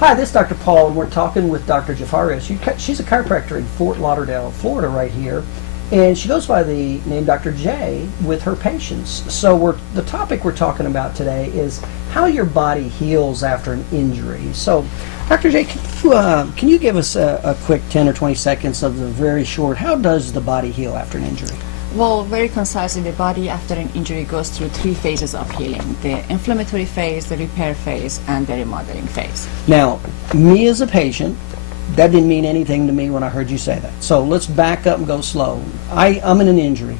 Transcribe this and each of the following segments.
Hi, this is Dr. Paul, and we're talking with Dr. Jafarieh. She's a chiropractor in Fort Lauderdale, Florida, right here, and she goes by the name Dr. J with her patients. So the topic we're talking about today is how your body heals after an injury. So, Dr. J, can you give us a quick 10 or 20 seconds of the very short, how does the body heal after an injury? Well, very concisely, the body after an injury goes through 3 phases of healing: the inflammatory phase, the repair phase, and the remodeling phase. Now, me as a patient, that didn't mean anything to me when I heard you say that. So let's back up and go slow. I'm in an injury.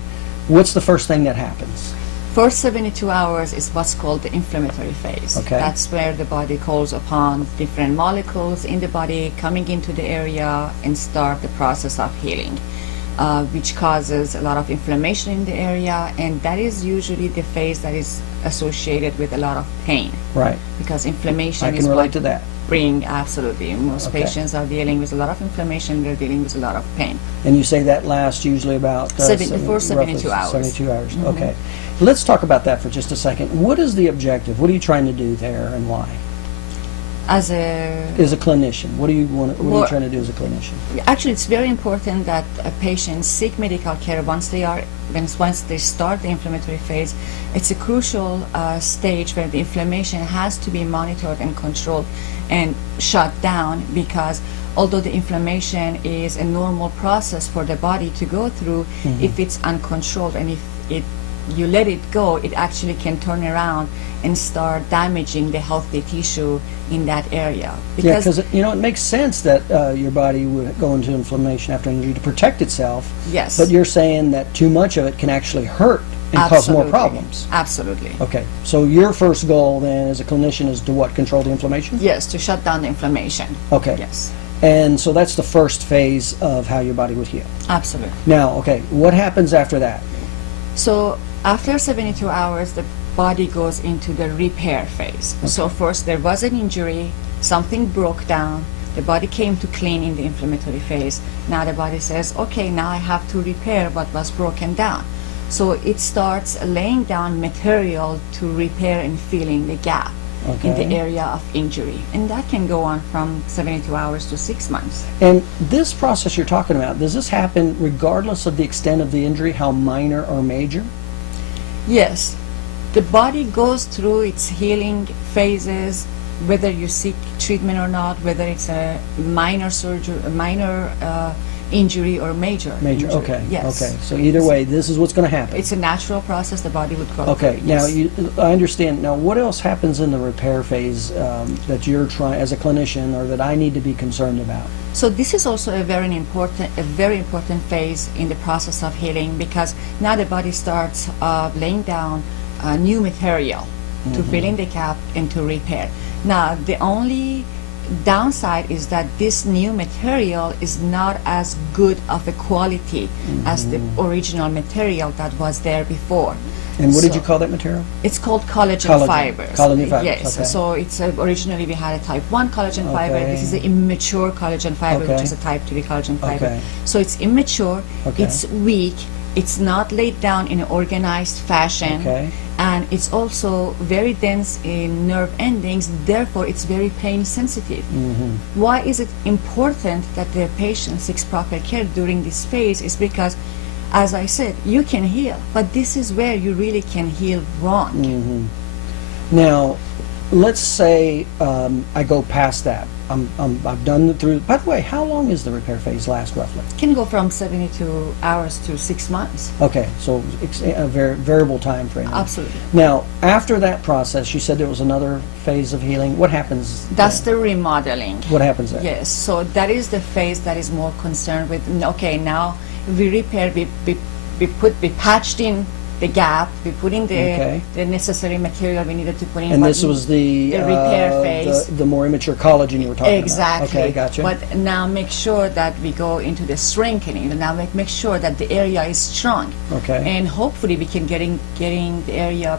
What's the first thing that happens? First 72 hours is what's called the inflammatory phase. Okay. That's where the body calls upon different molecules in the body coming into the area and start the process of healing. Which causes a lot of inflammation in the area, and that is usually the phase that is associated with a lot of pain. Right. Because inflammation I can relate to that. Absolutely. Most patients are dealing with a lot of inflammation, they're dealing with a lot of pain. And you say that lasts usually about the first 72 hours. 72 hours, okay. Let's talk about that for just a second. What is the objective? What are you trying to do there, and why? As a clinician, what are you trying to do as a clinician? Actually, it's very important that patients seek medical care once they start the inflammatory phase. It's a crucial stage where the inflammation has to be monitored and controlled and shut down, because although the inflammation is a normal process for the body to go through, if it's uncontrolled and if you let it go, it actually can turn around and start damaging the healthy tissue in that area. Because it makes sense that your body would go into inflammation after injury to protect itself. Yes. But you're saying that too much of it can actually hurt and cause more problems. Absolutely. Okay. So your first goal then as a clinician is to what? Control the inflammation? Yes, to shut down the inflammation. Okay. Yes. And so that's the first phase of how your body would heal. Absolutely. Now, okay, what happens after that? So after 72 hours, the body goes into the repair phase. Okay. So first there was an injury, something broke down, the body came to clean in the inflammatory phase. Now the body says, okay, now I have to repair what was broken down. So it starts laying down material to repair and filling the gap in the area of injury. And that can go on from 72 hours to 6 months. And this process you're talking about, does this happen regardless of the extent of the injury, how minor or major? Yes. The body goes through its healing phases, whether you seek treatment or not, whether it's a minor surgery, a minor injury, or major injury. Okay. Yes. Okay. So either way, this is what's going to happen. It's a natural process. The body would go through. Okay. Now, I understand. Now, what else happens in the repair phase that you're trying, as a clinician, or that I need to be concerned about? So this is also a very important phase in the process of healing, because now the body starts laying down new material to fill in the gap and to repair. Now, the only downside is that this new material is not as good of a quality as the original material that was there before. And what did you call that material? It's called collagen fibers. Collagen fibers. Yes. Okay. So it's originally we had a type 1 collagen fiber. This is an immature collagen fiber, which is a type 3 collagen fiber. So it's immature. It's weak. It's not laid down in an organized fashion, and it's also very dense in nerve endings, therefore it's very pain sensitive. Why is it important that the patient seeks proper care during this phase? Is because, as I said, you can heal, but this is where you really can heal wrong. Now, let's say I go past that. I've done it through. By the way, how long is the repair phase last roughly? It can go from 72 hours to 6 months. Okay, so a very variable time frame. Absolutely. Now, after that process, you said there was another phase of healing. What happens? That's the remodeling. What happens there? Yes, so that is the phase that is more concerned with, okay, now we repair, we patched in the gap, we put in the necessary material we needed to put in. And this was the repair phase. The more immature collagen you were talking about. Exactly. Okay, gotcha. But now make sure that we go into the strengthening. Now make sure that the area is strong. Okay. And hopefully we can getting the area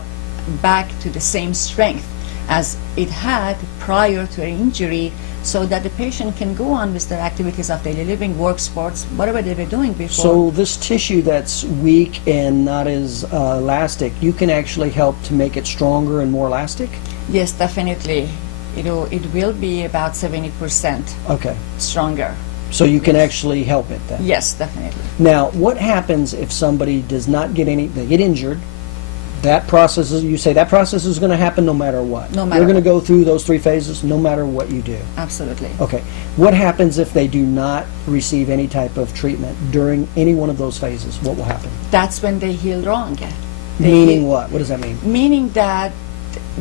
back to the same strength as it had prior to an injury, so that the patient can go on with their activities of daily living, work, sports, whatever they were doing before. So this tissue that's weak and not as elastic, you can actually help to make it stronger and more elastic? Yes, definitely. it will be about 70% Okay. stronger. So you can actually help it then? Yes, definitely. Now, what happens if somebody does not get they get injured? That process is, you say that process is going to happen no matter what. No matter You're going what. to go through those 3 phases no matter what you do. Absolutely. Okay. What happens if they do not receive any type of treatment during any one of those phases? What will happen? That's when they heal wrong. Meaning what? What does that mean? Meaning that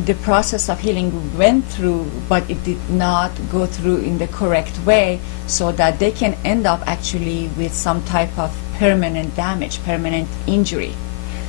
the process of healing went through, but it did not go through in the correct way, so that they can end up actually with some type of permanent damage, permanent injury.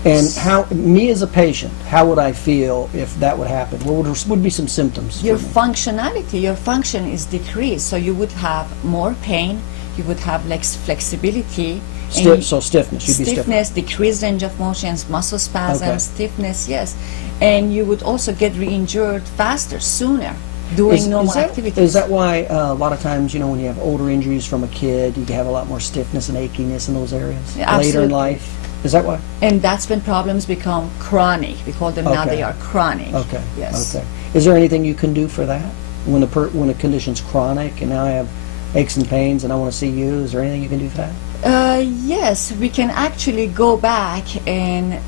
And how, me as a patient, how would I feel if that would happen? What would be some symptoms? Your for me? functionality, your function is decreased, so you would have more pain, you would have less flexibility. So stiffness, you'd be stiff. Stiffness, decreased range of motions, muscle spasms, Okay. stiffness, yes. And you would also get re-injured faster, sooner, doing normal activities. Is that why a lot of times, when you have older injuries from a kid, you have a lot more stiffness and achiness in those areas Yeah, later in absolutely. life? Is that why? And that's when problems become chronic. We call them now, Okay. they are chronic. Okay. Yes. Okay. Is there anything you can do for that when a condition's chronic and now I have aches and pains and I want to see you? Is there anything you can do for that? Yes, we can actually go back and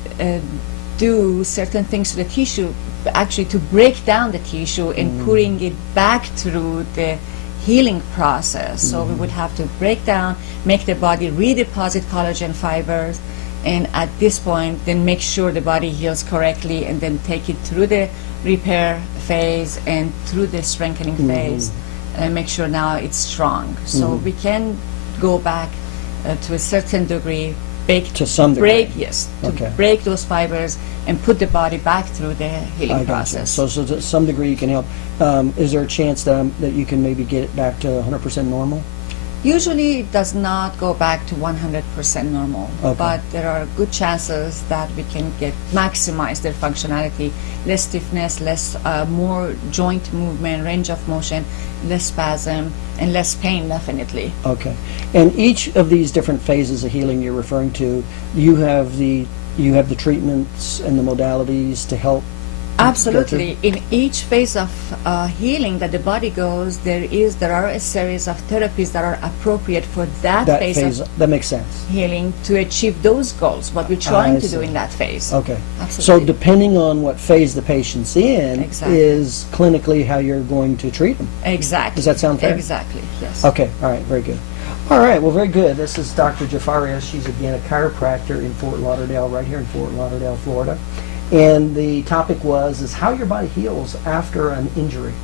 do certain things to the tissue, actually to break down the tissue and putting it back through the healing process. So we would have to break down, make the body redeposit collagen fibers, and at this point then make sure the body heals correctly, and then take it through the repair phase and through the strengthening phase, and make sure now it's strong. So we can go back to a certain degree, To some degree. to break those fibers and put the body back through the healing I gotcha. process. So to some degree you can help. Is there a chance that you can maybe get it back to 100% normal? Usually it does not go back to 100% normal, Okay. but there are good chances that we can maximize their functionality, less stiffness, more joint movement, range of motion, less spasm, and less pain, definitely. Okay. And each of these different phases of healing you're referring to, you have the treatments and the modalities to help. Absolutely. In each phase of healing that the body goes, there are a series of therapies that are appropriate for that phase of That makes sense. healing to achieve those goals, what we're trying I to do see. in that phase. Okay. Absolutely. So depending on what phase the patient's in Exactly. is clinically how you're going to treat them. Exactly. Does that sound fair? Exactly, yes. Okay. All right. Very good. All right. Well, very good. This is Dr. Jafarieh. She's, again, a chiropractor in Fort Lauderdale, right here in Fort Lauderdale, Florida. And the topic is how your body heals after an injury.